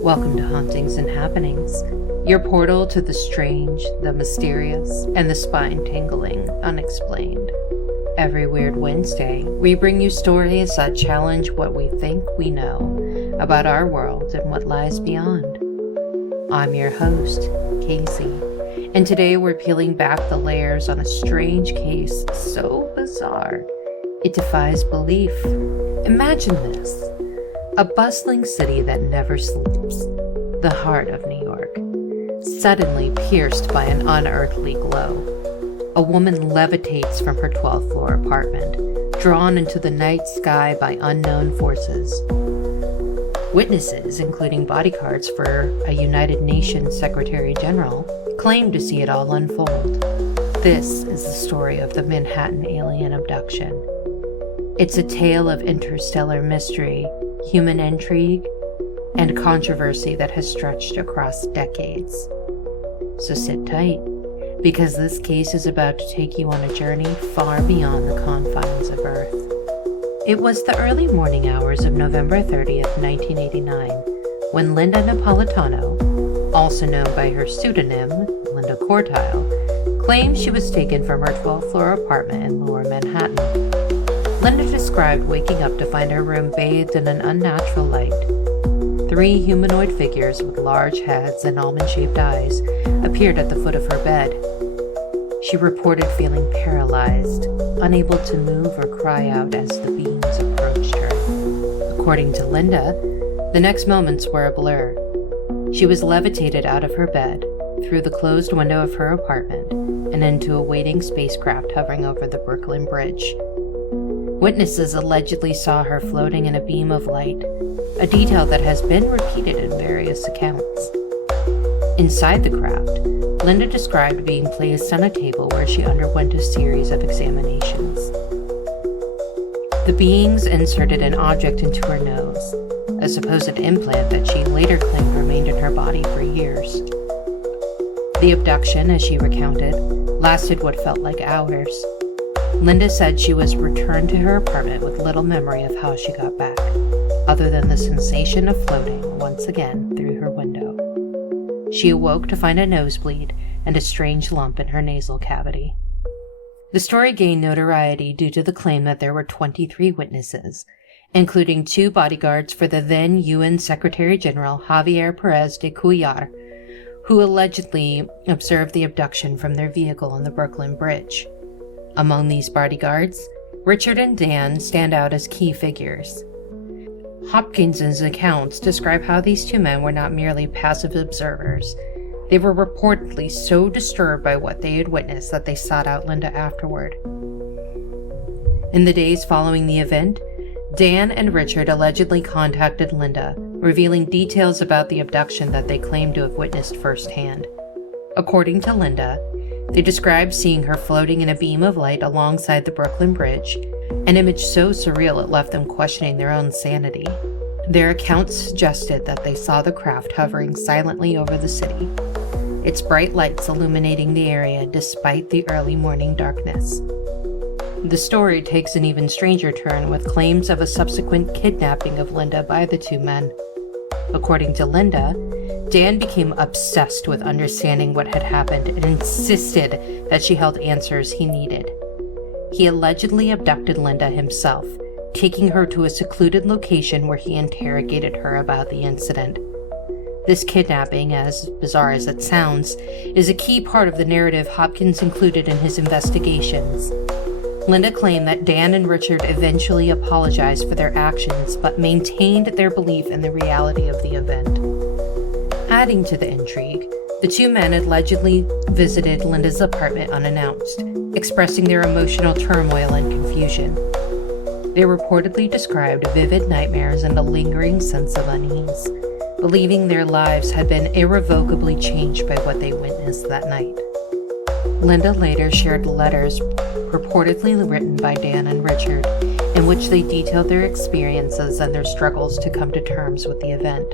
Welcome to Hauntings and Happenings, your portal to the strange, the mysterious, and the spine-tingling unexplained. Every Weird Wednesday, we bring you stories that challenge what we think we know about our world and what lies beyond. I'm your host, Kasey, and today we're peeling back the layers on a strange case so bizarre, it defies belief. Imagine this. A bustling city that never sleeps, the heart of New York, suddenly pierced by an unearthly glow. A woman levitates from her 12th floor apartment, drawn into the night sky by unknown forces. Witnesses, including bodyguards for a United Nations Secretary General, claim to see it all unfold. This is the story of the Manhattan Alien Abduction. It's a tale of interstellar mystery, human intrigue, and controversy that has stretched across decades. So sit tight, because this case is about to take you on a journey far beyond the confines of Earth. It was the early morning hours of November 30th, 1989, when Linda Napolitano, also known by her pseudonym, Linda Cortile, claimed she was taken from her 12th floor apartment in Lower Manhattan. Linda described waking up to find her room bathed in an unnatural light. 3 humanoid figures with large heads and almond-shaped eyes appeared at the foot of her bed. She reported feeling paralyzed, unable to move or cry out as the beings approached her. According to Linda, the next moments were a blur. She was levitated out of her bed, through the closed window of her apartment, and into a waiting spacecraft hovering over the Brooklyn Bridge. Witnesses allegedly saw her floating in a beam of light, a detail that has been repeated in various accounts. Inside the craft, Linda described being placed on a table where she underwent a series of examinations. The beings inserted an object into her nose, a supposed implant that she later claimed remained in her body for years. The abduction, as she recounted, lasted what felt like hours. Linda said she was returned to her apartment with little memory of how she got back, other than the sensation of floating once again through her window. She awoke to find a nosebleed and a strange lump in her nasal cavity. The story gained notoriety due to the claim that there were 23 witnesses, including 2 bodyguards for the then UN Secretary General Javier Perez de Cuellar, who allegedly observed the abduction from their vehicle on the Brooklyn Bridge. Among these bodyguards, Richard and Dan stand out as key figures. Hopkins' accounts describe how these 2 men were not merely passive observers. They were reportedly so disturbed by what they had witnessed that they sought out Linda afterward. In the days following the event, Dan and Richard allegedly contacted Linda, revealing details about the abduction that they claimed to have witnessed firsthand. According to Linda, they described seeing her floating in a beam of light alongside the Brooklyn Bridge, an image so surreal it left them questioning their own sanity. Their accounts suggested that they saw the craft hovering silently over the city, its bright lights illuminating the area despite the early morning darkness. The story takes an even stranger turn with claims of a subsequent kidnapping of Linda by the 2 men. According to Linda, Dan became obsessed with understanding what had happened and insisted that she held answers he needed. He allegedly abducted Linda himself, taking her to a secluded location where he interrogated her about the incident. This kidnapping, as bizarre as it sounds, is a key part of the narrative Hopkins included in his investigations. Linda claimed that Dan and Richard eventually apologized for their actions, but maintained their belief in the reality of the event. Adding to the intrigue, the 2 men allegedly visited Linda's apartment unannounced, expressing their emotional turmoil and confusion. They reportedly described vivid nightmares and a lingering sense of unease, believing their lives had been irrevocably changed by what they witnessed that night. Linda later shared letters purportedly written by Dan and Richard, in which they detailed their experiences and their struggles to come to terms with the event.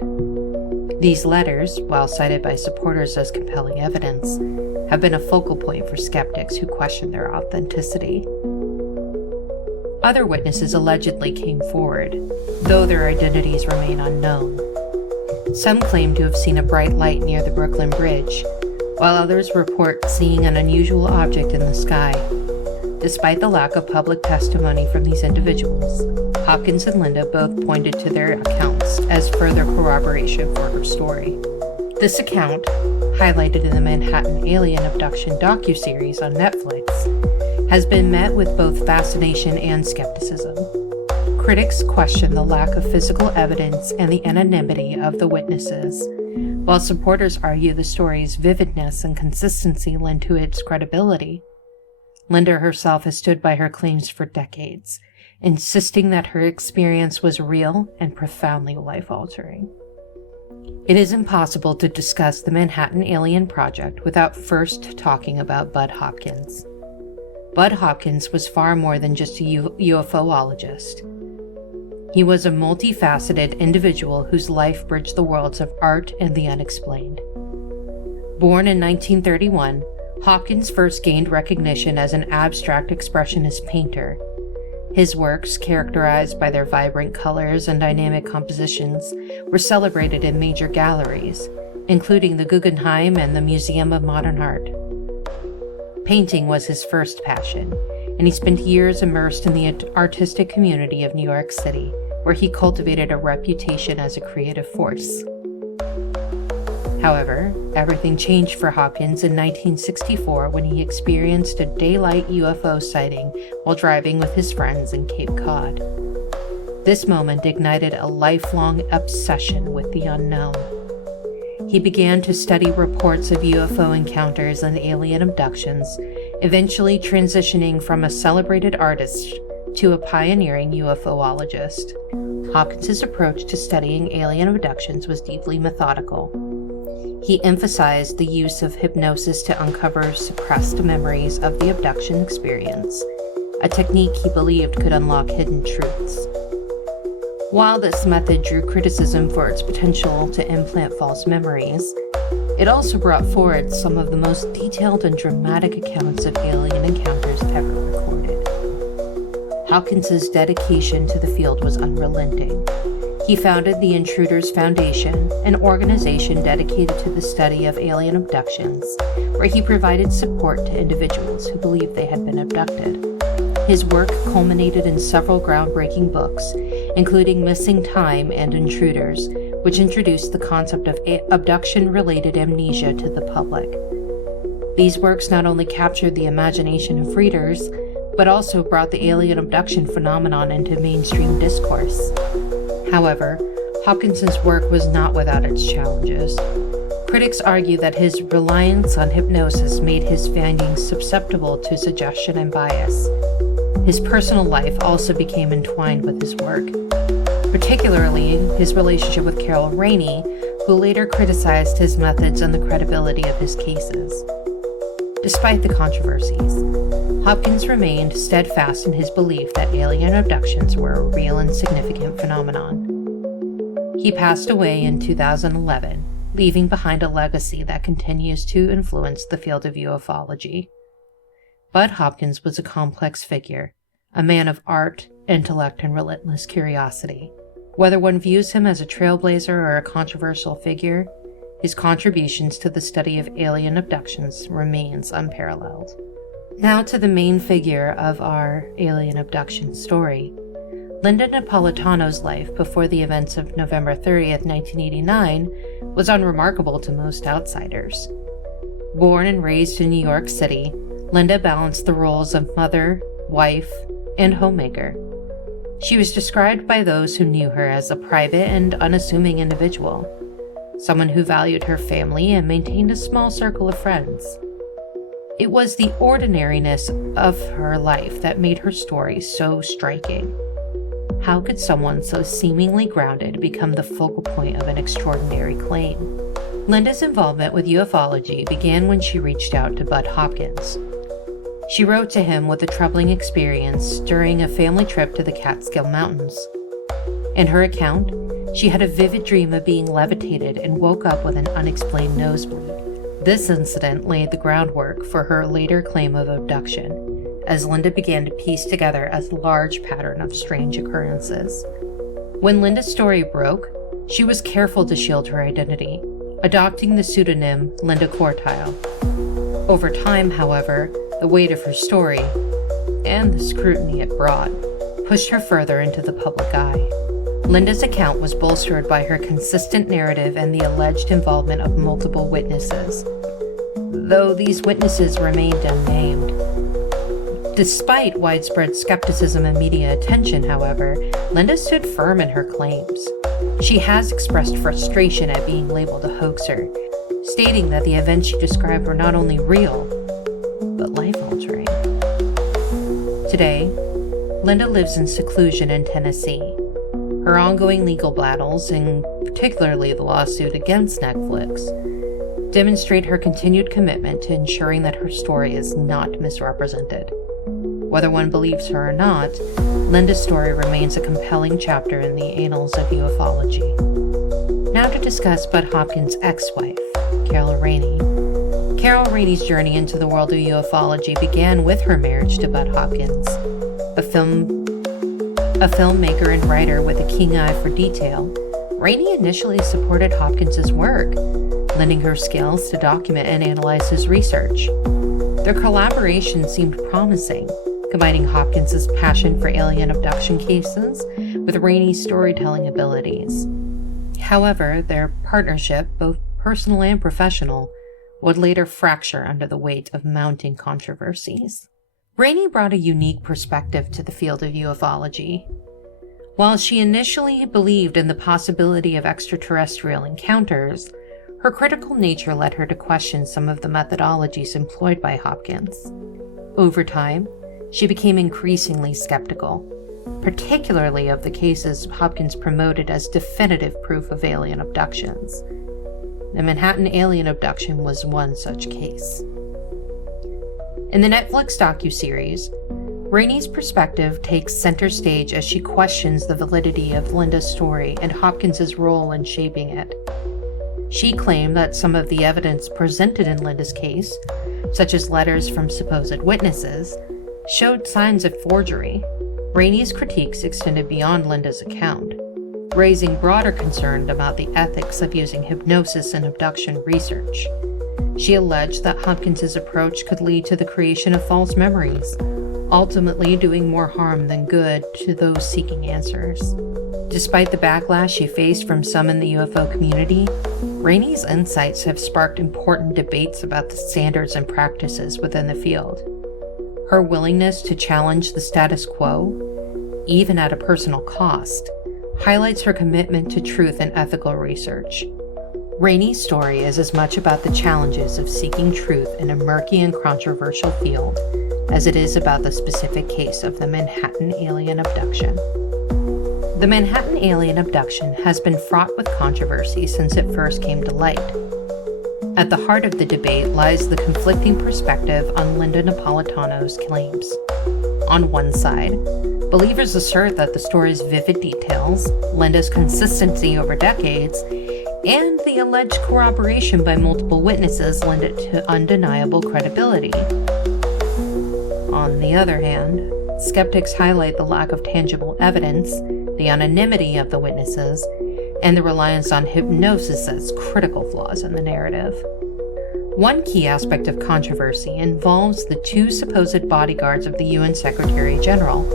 These letters, while cited by supporters as compelling evidence, have been a focal point for skeptics who question their authenticity. Other witnesses allegedly came forward, though their identities remain unknown. Some claim to have seen a bright light near the Brooklyn Bridge, while others report seeing an unusual object in the sky. Despite the lack of public testimony from these individuals, Hopkins and Linda both pointed to their accounts as further corroboration for her story. This account, highlighted in the Manhattan Alien Abduction docuseries on Netflix, has been met with both fascination and skepticism. Critics question the lack of physical evidence and the anonymity of the witnesses, while supporters argue the story's vividness and consistency lend to its credibility. Linda herself has stood by her claims for decades, insisting that her experience was real and profoundly life-altering. It is impossible to discuss the Manhattan Alien Project without first talking about Budd Hopkins. Budd Hopkins was far more than just a ufologist. He was a multifaceted individual whose life bridged the worlds of art and the unexplained. Born in 1931, Hopkins first gained recognition as an abstract expressionist painter. His works, characterized by their vibrant colors and dynamic compositions, were celebrated in major galleries, including the Guggenheim and the Museum of Modern Art. Painting was his first passion, and he spent years immersed in the artistic community of New York City, where he cultivated a reputation as a creative force. However, everything changed for Hopkins in 1964 when he experienced a daylight UFO sighting while driving with his friends in Cape Cod. This moment ignited a lifelong obsession with the unknown. He began to study reports of UFO encounters and alien abductions, eventually transitioning from a celebrated artist to a pioneering ufologist. Hopkins's approach to studying alien abductions was deeply methodical. He emphasized the use of hypnosis to uncover suppressed memories of the abduction experience, a technique he believed could unlock hidden truths. While this method drew criticism for its potential to implant false memories, it also brought forward some of the most detailed and dramatic accounts of alien encounters ever recorded. Hopkins's dedication to the field was unrelenting. He founded the Intruders Foundation, an organization dedicated to the study of alien abductions, where he provided support to individuals who believed they had been abducted. His work culminated in several groundbreaking books, including Missing Time and Intruders, which introduced the concept of abduction-related amnesia to the public. These works not only captured the imagination of readers, but also brought the alien abduction phenomenon into mainstream discourse. However, Hopkins's work was not without its challenges. Critics argue that his reliance on hypnosis made his findings susceptible to suggestion and bias. His personal life also became entwined with his work, particularly his relationship with Carol Rainey, who later criticized his methods and the credibility of his cases. Despite the controversies, Hopkins remained steadfast in his belief that alien abductions were a real and significant phenomenon. He passed away in 2011, leaving behind a legacy that continues to influence the field of ufology. Budd Hopkins was a complex figure, a man of art, intellect, and relentless curiosity. Whether one views him as a trailblazer or a controversial figure, his contributions to the study of alien abductions remains unparalleled. Now to the main figure of our alien abduction story. Linda Napolitano's life before the events of November 30th, 1989 was unremarkable to most outsiders. Born and raised in New York City, Linda balanced the roles of mother, wife, and homemaker. She was described by those who knew her as a private and unassuming individual, someone who valued her family and maintained a small circle of friends. It was the ordinariness of her life that made her story so striking. How could someone so seemingly grounded become the focal point of an extraordinary claim? Linda's involvement with ufology began when she reached out to Budd Hopkins. She wrote to him with a troubling experience during a family trip to the Catskill Mountains. In her account, she had a vivid dream of being levitated and woke up with an unexplained nosebleed. This incident laid the groundwork for her later claim of abduction, as Linda began to piece together a large pattern of strange occurrences. When Linda's story broke, She was careful to shield her identity, adopting the pseudonym Linda Napolitano. Over time, however, the weight of her story, and the scrutiny it brought, pushed her further into the public eye. Linda's account was bolstered by her consistent narrative and the alleged involvement of multiple witnesses, though these witnesses remained unnamed. Despite widespread skepticism and media attention, however, Linda stood firm in her claims. She has expressed frustration at being labeled a hoaxer, stating that the events she described were not only real, but life-altering. Today, Linda lives in seclusion in Tennessee. Her ongoing legal battles, and particularly the lawsuit against Netflix, demonstrate her continued commitment to ensuring that her story is not misrepresented. Whether one believes her or not, Linda's story remains a compelling chapter in the annals of ufology. Now to discuss Budd Hopkins' ex-wife, Carol Rainey. Carol Rainey's journey into the world of ufology began with her marriage to Budd Hopkins, a filmmaker and writer with a keen eye for detail. Rainey initially supported Hopkins' work, lending her skills to document and analyze his research. Their collaboration seemed promising, combining Hopkins' passion for alien abduction cases with Rainey's storytelling abilities. However, their partnership, both personal and professional, would later fracture under the weight of mounting controversies. Rainey brought a unique perspective to the field of ufology. While she initially believed in the possibility of extraterrestrial encounters, her critical nature led her to question some of the methodologies employed by Hopkins. Over time, she became increasingly skeptical, particularly of the cases Hopkins promoted as definitive proof of alien abductions. The Manhattan Alien Abduction was one such case. In the Netflix docuseries, Rainey's perspective takes center stage as she questions the validity of Linda's story and Hopkins' role in shaping it. She claimed that some of the evidence presented in Linda's case, such as letters from supposed witnesses, showed signs of forgery. Rainey's critiques extended beyond Linda's account, raising broader concern about the ethics of using hypnosis in abduction research. She alleged that Hopkins' approach could lead to the creation of false memories, ultimately doing more harm than good to those seeking answers. Despite the backlash she faced from some in the UFO community, Rainey's insights have sparked important debates about the standards and practices within the field. Her willingness to challenge the status quo, even at a personal cost, highlights her commitment to truth and ethical research. Rainey's story is as much about the challenges of seeking truth in a murky and controversial field as it is about the specific case of the Manhattan Alien Abduction. The Manhattan Alien Abduction has been fraught with controversy since it first came to light. At the heart of the debate lies the conflicting perspective on Linda Napolitano's claims. On one side, believers assert that the story's vivid details, Linda's consistency over decades, and the alleged corroboration by multiple witnesses lend it to undeniable credibility. On the other hand, skeptics highlight the lack of tangible evidence, the anonymity of the witnesses, and the reliance on hypnosis as critical flaws in the narrative. One key aspect of controversy involves the two supposed bodyguards of the UN Secretary General.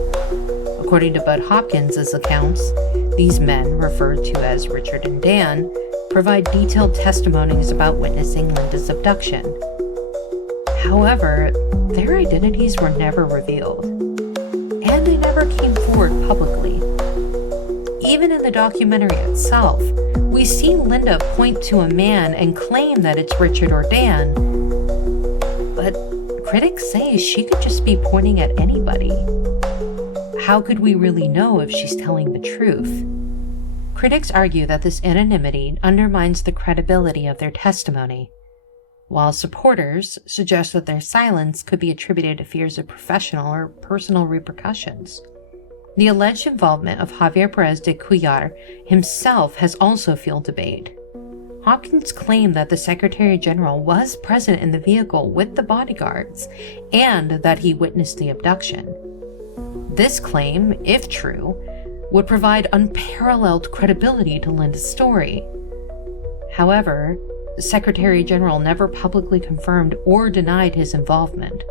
According to Budd Hopkins' accounts, these men, referred to as Richard and Dan, provide detailed testimonies about witnessing Linda's abduction. However, their identities were never revealed, and they never came forward publicly. Even in the documentary itself, we see Linda point to a man and claim that it's Richard or Dan, but critics say she could just be pointing at anybody. How could we really know if she's telling the truth? Critics argue that this anonymity undermines the credibility of their testimony, while supporters suggest that their silence could be attributed to fears of professional or personal repercussions. The alleged involvement of Javier Perez de Cuellar himself has also fueled debate. Hopkins claimed that the Secretary General was present in the vehicle with the bodyguards and that he witnessed the abduction. This claim, if true, would provide unparalleled credibility to Linda's story. However, the Secretary General never publicly confirmed or denied his involvement,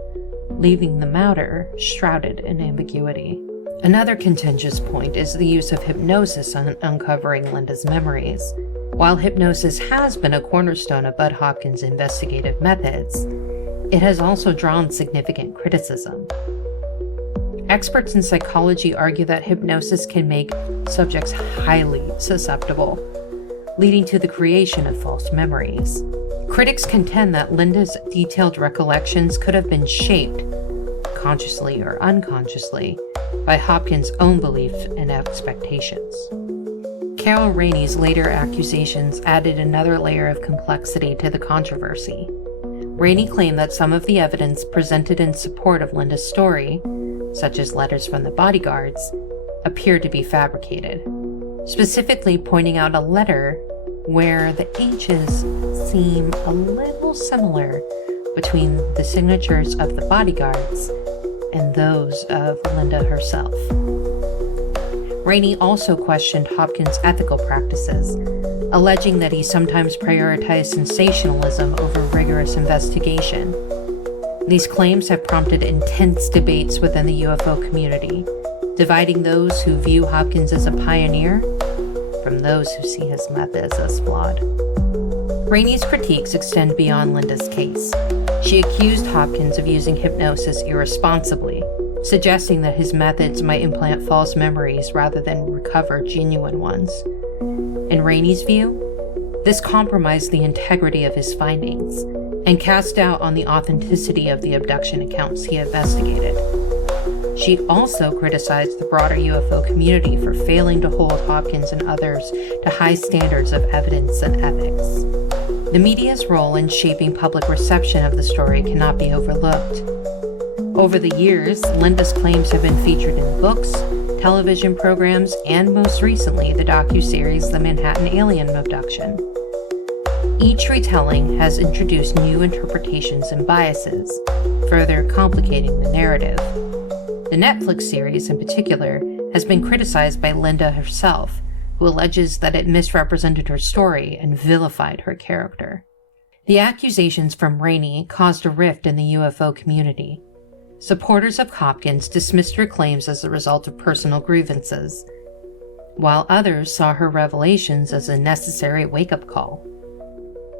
leaving the matter shrouded in ambiguity. Another contentious point is the use of hypnosis on uncovering Linda's memories. While hypnosis has been a cornerstone of Budd Hopkins' investigative methods, it has also drawn significant criticism. Experts in psychology argue that hypnosis can make subjects highly susceptible, leading to the creation of false memories. Critics contend that Linda's detailed recollections could have been shaped, consciously or unconsciously, by Hopkins' own beliefs and expectations. Carol Rainey's later accusations added another layer of complexity to the controversy. Rainey claimed that some of the evidence presented in support of Linda's story, such as letters from the bodyguards, appeared to be fabricated, specifically pointing out a letter where the H's seem a little similar between the signatures of the bodyguards and those of Linda herself. Rainey also questioned Hopkins' ethical practices, alleging that he sometimes prioritized sensationalism over rigorous investigation. These claims have prompted intense debates within the UFO community, dividing those who view Hopkins as a pioneer from those who see his methods as flawed. Rainey's critiques extend beyond Linda's case. She accused Hopkins of using hypnosis irresponsibly, suggesting that his methods might implant false memories rather than recover genuine ones. In Rainey's view, this compromised the integrity of his findings and cast doubt on the authenticity of the abduction accounts he investigated. She also criticized the broader UFO community for failing to hold Hopkins and others to high standards of evidence and ethics. The media's role in shaping public reception of the story cannot be overlooked. Over the years, Linda's claims have been featured in books, television programs, and most recently, the docuseries The Manhattan Alien Abduction. Each retelling has introduced new interpretations and biases, further complicating the narrative. The Netflix series, in particular, has been criticized by Linda herself, who alleges that it misrepresented her story and vilified her character. The accusations from Rainey caused a rift in the UFO community. Supporters of Hopkins dismissed her claims as a result of personal grievances, while others saw her revelations as a necessary wake-up call.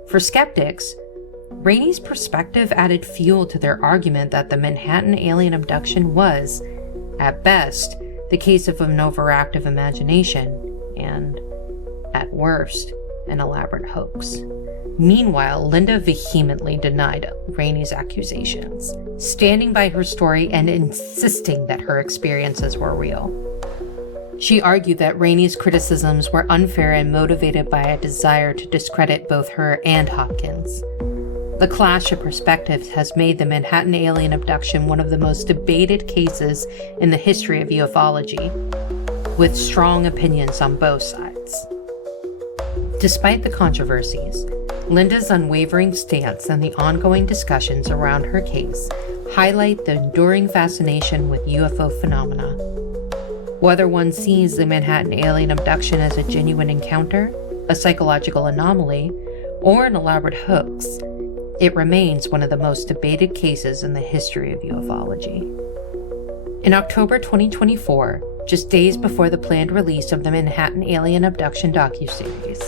For skeptics, Rainey's perspective added fuel to their argument that the Manhattan Alien Abduction was, at best, the case of an overactive imagination and, at worst, an elaborate hoax. Meanwhile, Linda vehemently denied Rainey's accusations, standing by her story and insisting that her experiences were real. She argued that Rainey's criticisms were unfair and motivated by a desire to discredit both her and Hopkins. The clash of perspectives has made the Manhattan Alien Abduction one of the most debated cases in the history of ufology, with strong opinions on both sides. Despite the controversies, Linda's unwavering stance and the ongoing discussions around her case highlight the enduring fascination with UFO phenomena. Whether one sees the Manhattan Alien Abduction as a genuine encounter, a psychological anomaly, or an elaborate hoax, it remains one of the most debated cases in the history of ufology. In October 2024, just days before the planned release of the Manhattan Alien Abduction docuseries,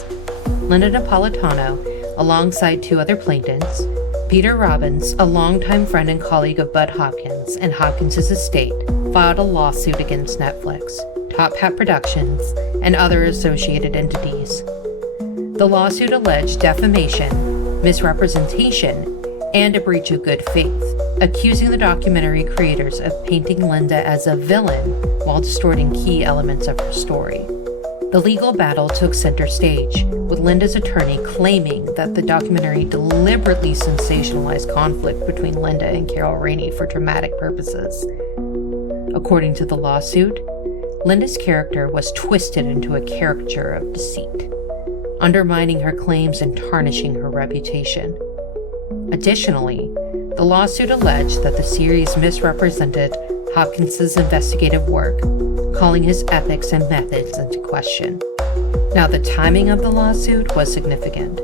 Linda Napolitano, alongside two other plaintiffs, Peter Robbins, a longtime friend and colleague of Budd Hopkins and Hopkins' estate, filed a lawsuit against Netflix, Top Hat Productions, and other associated entities. The lawsuit alleged defamation, misrepresentation, and a breach of good faith, accusing the documentary creators of painting Linda as a villain while distorting key elements of her story. The legal battle took center stage, with Linda's attorney claiming that the documentary deliberately sensationalized conflict between Linda and Carol Rainey for dramatic purposes. According to the lawsuit, Linda's character was twisted into a caricature of deceit, undermining her claims and tarnishing her reputation. Additionally, the lawsuit alleged that the series misrepresented Hopkins's investigative work, calling his ethics and methods into question. Now, the timing of the lawsuit was significant.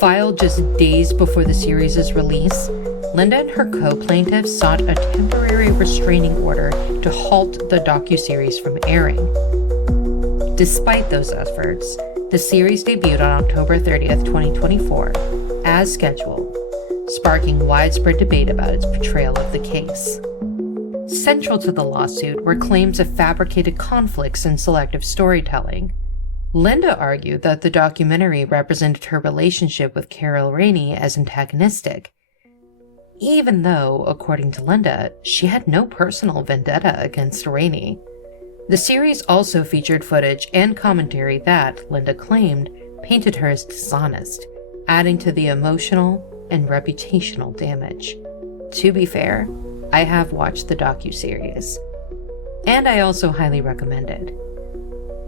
Filed just days before the series' release, Linda and her co-plaintiffs sought a temporary restraining order to halt the docuseries from airing. Despite those efforts, the series debuted on October 30th, 2024, as scheduled, sparking widespread debate about its portrayal of the case. Central to the lawsuit were claims of fabricated conflicts and selective storytelling. Linda argued that the documentary represented her relationship with Carol Rainey as antagonistic, even though, according to Linda, she had no personal vendetta against Rainey. The series also featured footage and commentary that, Linda claimed, painted her as dishonest, adding to the emotional and reputational damage. To be fair, I have watched the docuseries, and I also highly recommend it.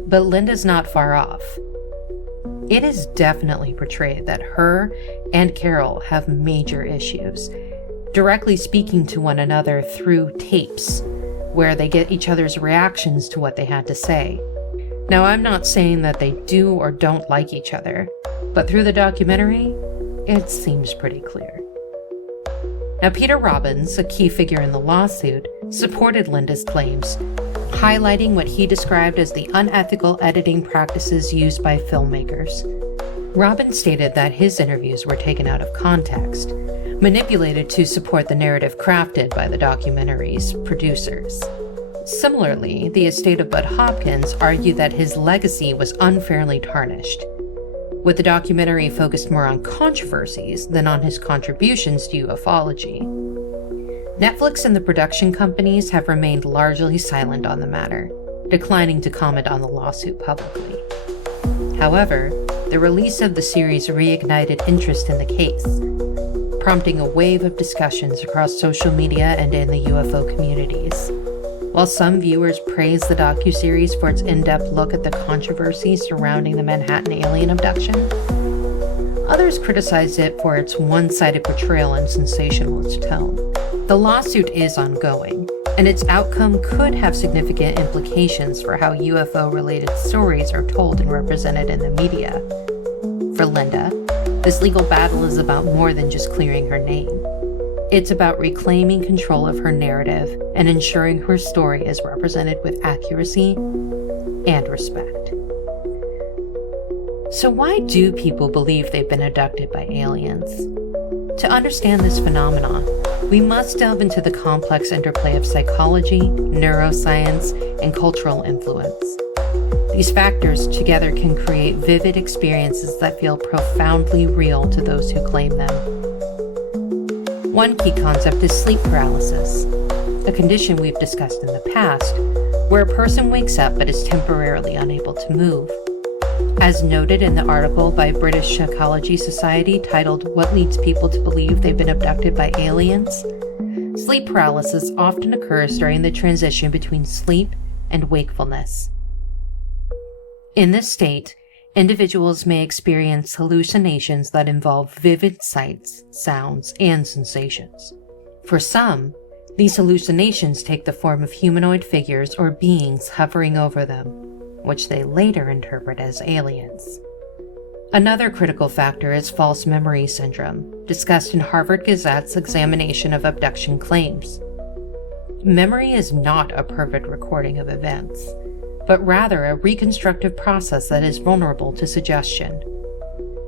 But Linda's not far off. It is definitely portrayed that her and Carol have major issues, directly speaking to one another through tapes, where they get each other's reactions to what they had to say. Now, I'm not saying that they do or don't like each other, but through the documentary, it seems pretty clear. Now, Peter Robbins, a key figure in the lawsuit, supported Linda's claims, highlighting what he described as the unethical editing practices used by filmmakers. Robbins stated that his interviews were taken out of context, manipulated to support the narrative crafted by the documentary's producers. Similarly, the estate of Budd Hopkins argued that his legacy was unfairly tarnished, with the documentary focused more on controversies than on his contributions to ufology. Netflix and the production companies have remained largely silent on the matter, declining to comment on the lawsuit publicly. However, the release of the series reignited interest in the case, prompting a wave of discussions across social media and in the UFO communities. While some viewers praised the docuseries for its in-depth look at the controversies surrounding the Manhattan Alien Abduction, others criticized it for its one-sided portrayal and sensationalist tone. The lawsuit is ongoing, and its outcome could have significant implications for how UFO-related stories are told and represented in the media. For Linda, this legal battle is about more than just clearing her name. It's about reclaiming control of her narrative and ensuring her story is represented with accuracy and respect. So why do people believe they've been abducted by aliens? To understand this phenomenon, we must delve into the complex interplay of psychology, neuroscience, and cultural influence. These factors together can create vivid experiences that feel profoundly real to those who claim them. One key concept is sleep paralysis, a condition we've discussed in the past, where a person wakes up but is temporarily unable to move. As noted in the article by British Psychology Society titled "What Leads People to Believe They've Been Abducted by Aliens?", sleep paralysis often occurs during the transition between sleep and wakefulness. In this state, individuals may experience hallucinations that involve vivid sights, sounds, and sensations. For some, these hallucinations take the form of humanoid figures or beings hovering over them, which they later interpret as aliens. Another critical factor is false memory syndrome, discussed in Harvard Gazette's examination of abduction claims. Memory is not a perfect recording of events, but rather a reconstructive process that is vulnerable to suggestion.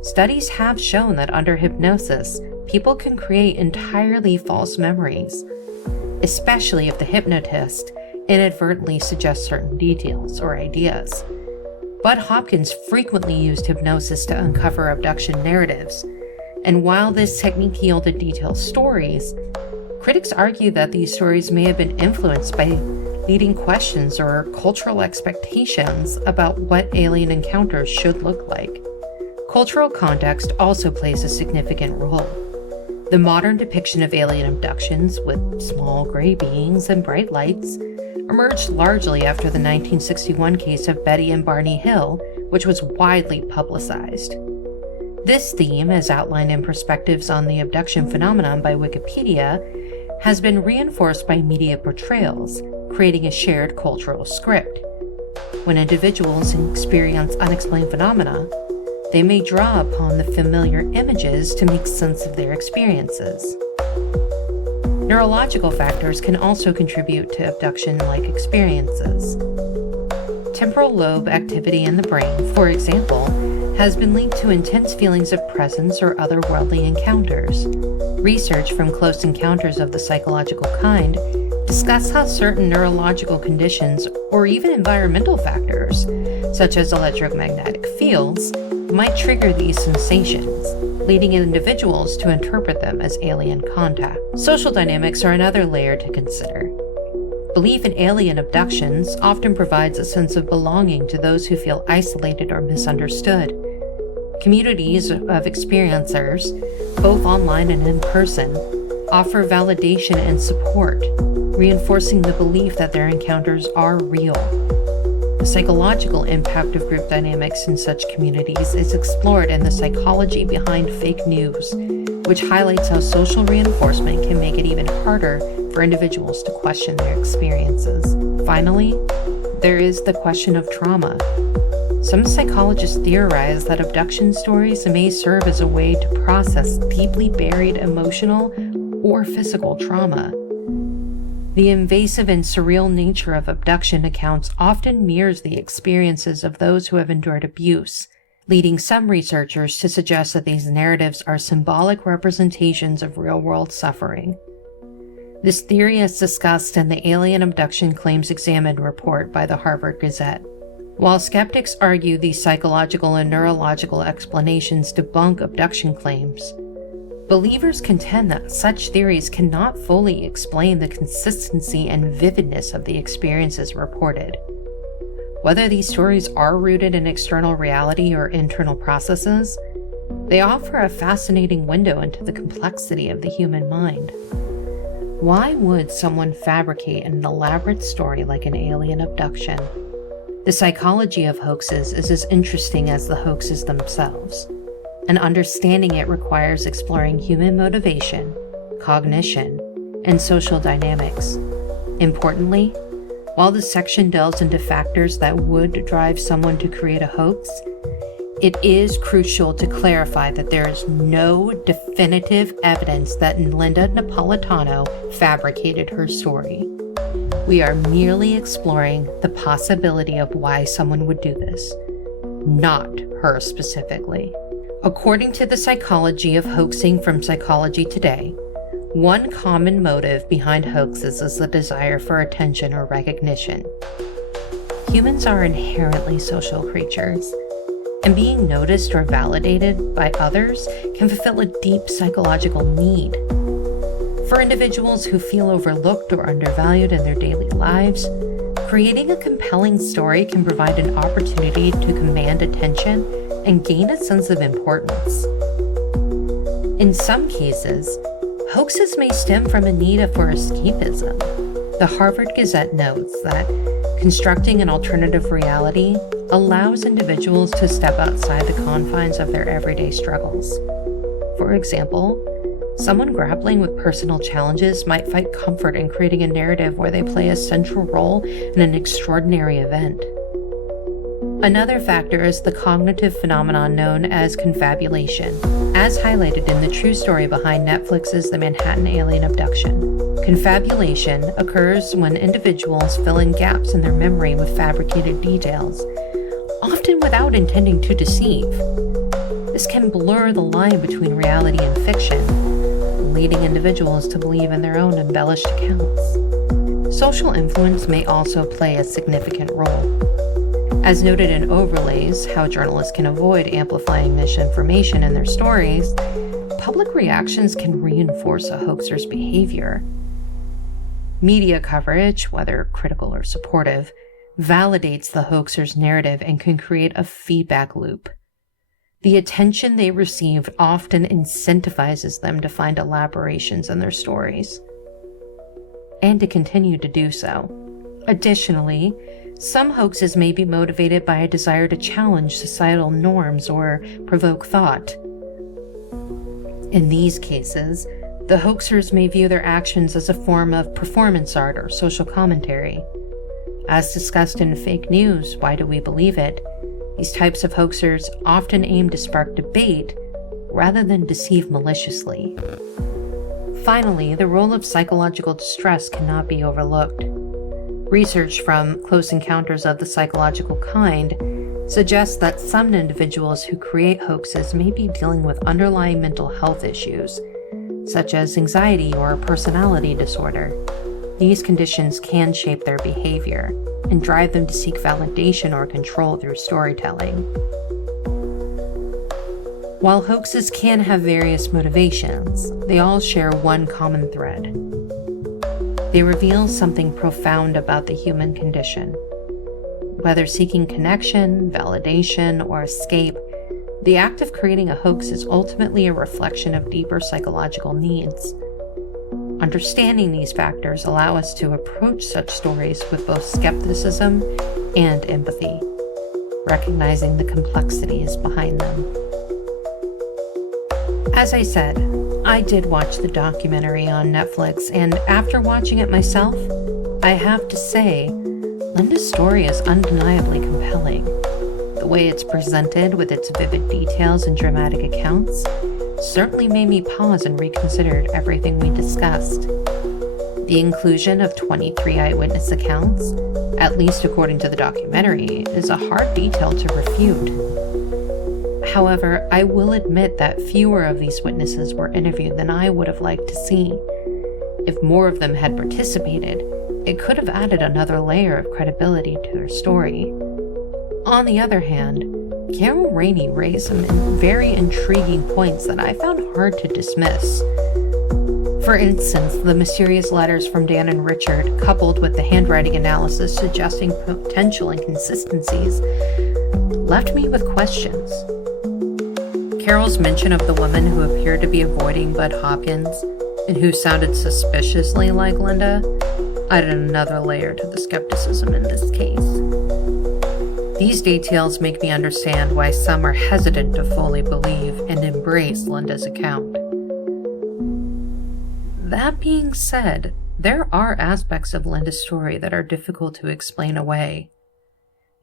Studies have shown that under hypnosis, people can create entirely false memories, especially if the hypnotist inadvertently suggests certain details or ideas. Budd Hopkins frequently used hypnosis to uncover abduction narratives, and while this technique yielded detailed stories, critics argue that these stories may have been influenced by leading questions or cultural expectations about what alien encounters should look like. Cultural context also plays a significant role. The modern depiction of alien abductions, with small gray beings and bright lights, emerged largely after the 1961 case of Betty and Barney Hill, which was widely publicized. This theme, as outlined in Perspectives on the Abduction Phenomenon by Wikipedia, has been reinforced by media portrayals, creating a shared cultural script. When individuals experience unexplained phenomena, they may draw upon the familiar images to make sense of their experiences. Neurological factors can also contribute to abduction-like experiences. Temporal lobe activity in the brain, for example, has been linked to intense feelings of presence or otherworldly encounters. Research from close encounters of the psychological kind discuss how certain neurological conditions or even environmental factors, such as electromagnetic fields, might trigger these sensations, leading individuals to interpret them as alien contact. Social dynamics are another layer to consider. Belief in alien abductions often provides a sense of belonging to those who feel isolated or misunderstood. Communities of experiencers, both online and in person, offer validation and support, reinforcing the belief that their encounters are real. The psychological impact of group dynamics in such communities is explored in The Psychology Behind Fake News, which highlights how social reinforcement can make it even harder for individuals to question their experiences. Finally, there is the question of trauma. Some psychologists theorize that abduction stories may serve as a way to process deeply buried emotional or physical trauma. The invasive and surreal nature of abduction accounts often mirrors the experiences of those who have endured abuse, leading some researchers to suggest that these narratives are symbolic representations of real-world suffering. This theory is discussed in the Alien Abduction Claims Examined report by the Harvard Gazette. While skeptics argue these psychological and neurological explanations debunk abduction claims, believers contend that such theories cannot fully explain the consistency and vividness of the experiences reported. Whether these stories are rooted in external reality or internal processes, they offer a fascinating window into the complexity of the human mind. Why would someone fabricate an elaborate story like an alien abduction? The psychology of hoaxes is as interesting as the hoaxes themselves, and understanding it requires exploring human motivation, cognition, and social dynamics. Importantly, while this section delves into factors that would drive someone to create a hoax, it is crucial to clarify that there is no definitive evidence that Linda Napolitano fabricated her story. We are merely exploring the possibility of why someone would do this, not her specifically. According to the psychology of hoaxing from Psychology Today, one common motive behind hoaxes is the desire for attention or recognition. Humans are inherently social creatures, and being noticed or validated by others can fulfill a deep psychological need. For individuals who feel overlooked or undervalued in their daily lives, creating a compelling story can provide an opportunity to command attention and gain a sense of importance. In some cases, hoaxes may stem from a need for escapism. The Harvard Gazette notes that constructing an alternative reality allows individuals to step outside the confines of their everyday struggles. For example, someone grappling with personal challenges might find comfort in creating a narrative where they play a central role in an extraordinary event. Another factor is the cognitive phenomenon known as confabulation, as highlighted in the true story behind Netflix's The Manhattan Alien Abduction. Confabulation occurs when individuals fill in gaps in their memory with fabricated details, often without intending to deceive. This can blur the line between reality and fiction, leading individuals to believe in their own embellished accounts. Social influence may also play a significant role. As noted in Overlays, How Journalists Can Avoid Amplifying Misinformation in Their Stories, public reactions can reinforce a hoaxer's behavior. Media coverage, whether critical or supportive, validates the hoaxer's narrative and can create a feedback loop. The attention they received often incentivizes them to find elaborations in their stories, and to continue to do so. Additionally, some hoaxes may be motivated by a desire to challenge societal norms or provoke thought. In these cases, The hoaxers may view their actions as a form of performance art or social commentary. As discussed in Fake News, Why Do We Believe It? These types of hoaxers often aim to spark debate rather than deceive maliciously. Finally, the role of psychological distress cannot be overlooked. Research from Close Encounters of the Psychological Kind suggests that some individuals who create hoaxes may be dealing with underlying mental health issues, such as anxiety or a personality disorder. These conditions can shape their behavior and drive them to seek validation or control through storytelling. While hoaxes can have various motivations, they all share one common thread. They reveal something profound about the human condition. Whether seeking connection, validation, or escape, the act of creating a hoax is ultimately a reflection of deeper psychological needs. Understanding these factors allow us to approach such stories with both skepticism and empathy, recognizing the complexities behind them. As I said, I did watch the documentary on Netflix, and after watching it myself, I have to say, Linda's story is undeniably compelling. The way it's presented with its vivid details and dramatic accounts certainly made me pause and reconsider everything we discussed. The inclusion of 23 eyewitness accounts, at least according to the documentary, is a hard detail to refute. However, I will admit that fewer of these witnesses were interviewed than I would have liked to see. If more of them had participated, it could have added another layer of credibility to their story. On the other hand, Carol Rainey raised some very intriguing points that I found hard to dismiss. For instance, the mysterious letters from Dan and Richard, coupled with the handwriting analysis suggesting potential inconsistencies, left me with questions. Carol's mention of the woman who appeared to be avoiding Budd Hopkins and who sounded suspiciously like Linda added another layer to the skepticism in this case. These details make me understand why some are hesitant to fully believe and embrace Linda's account. That being said, there are aspects of Linda's story that are difficult to explain away.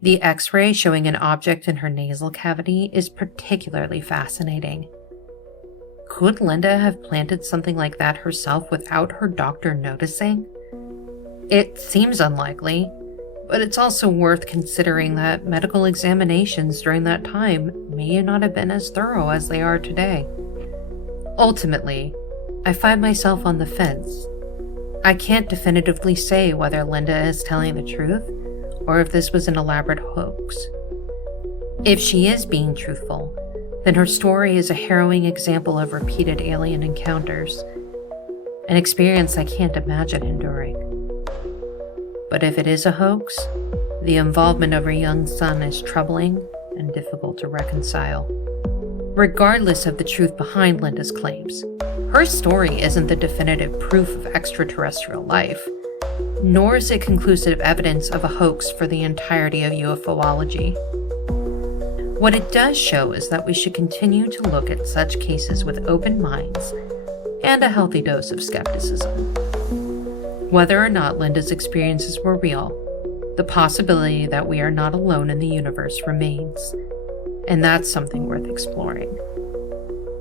The X-ray showing an object in her nasal cavity is particularly fascinating. Could Linda have planted something like that herself without her doctor noticing? It seems unlikely, but it's also worth considering that medical examinations during that time may not have been as thorough as they are today. Ultimately, I find myself on the fence. I can't definitively say whether Linda is telling the truth or if this was an elaborate hoax. If she is being truthful, then her story is a harrowing example of repeated alien encounters, an experience I can't imagine enduring. But if it is a hoax, the involvement of her young son is troubling and difficult to reconcile. Regardless of the truth behind Linda's claims, her story isn't the definitive proof of extraterrestrial life, nor is it conclusive evidence of a hoax for the entirety of ufology. What it does show is that we should continue to look at such cases with open minds and a healthy dose of skepticism. Whether or not Linda's experiences were real, the possibility that we are not alone in the universe remains, and that's something worth exploring.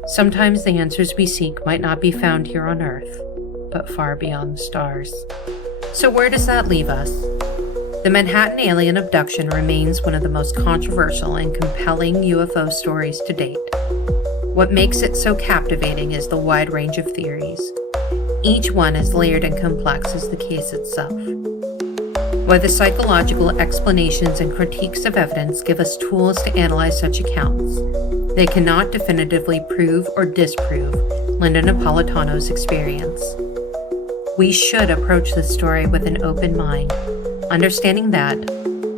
Sometimes the answers we seek might not be found here on Earth, but far beyond the stars. So where does that leave us? The Manhattan Alien Abduction remains one of the most controversial and compelling UFO stories to date. What makes it so captivating is the wide range of theories. Each one as layered and complex as the case itself. While the psychological explanations and critiques of evidence give us tools to analyze such accounts, they cannot definitively prove or disprove Linda Napolitano's experience. We should approach this story with an open mind, understanding that,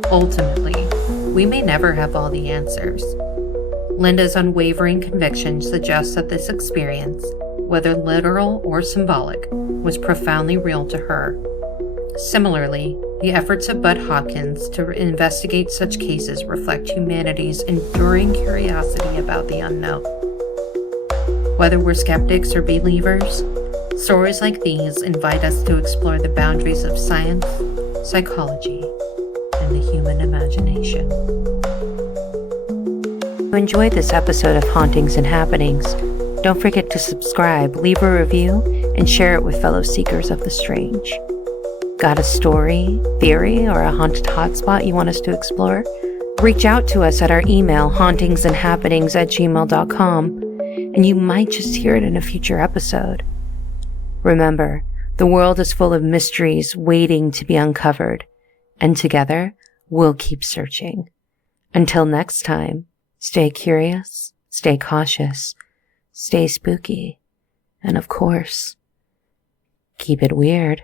ultimately, we may never have all the answers. Linda's unwavering conviction suggests that this experience, whether literal or symbolic, was profoundly real to her. Similarly, the efforts of Budd Hopkins to investigate such cases reflect humanity's enduring curiosity about the unknown. Whether we're skeptics or believers, Stories like these invite us to explore the boundaries of science, psychology, and the human imagination. If you enjoyed this episode of Hauntings and Happenings, don't forget to subscribe, leave a review, and share it with fellow seekers of the strange. Got a story, theory, or a haunted hotspot you want us to explore? Reach out to us at our email, hauntingsandhappenings@gmail.com, and you might just hear it in a future episode. Remember, the world is full of mysteries waiting to be uncovered, and together, we'll keep searching. Until next time, stay curious, stay cautious, stay spooky, and of course, keep it weird.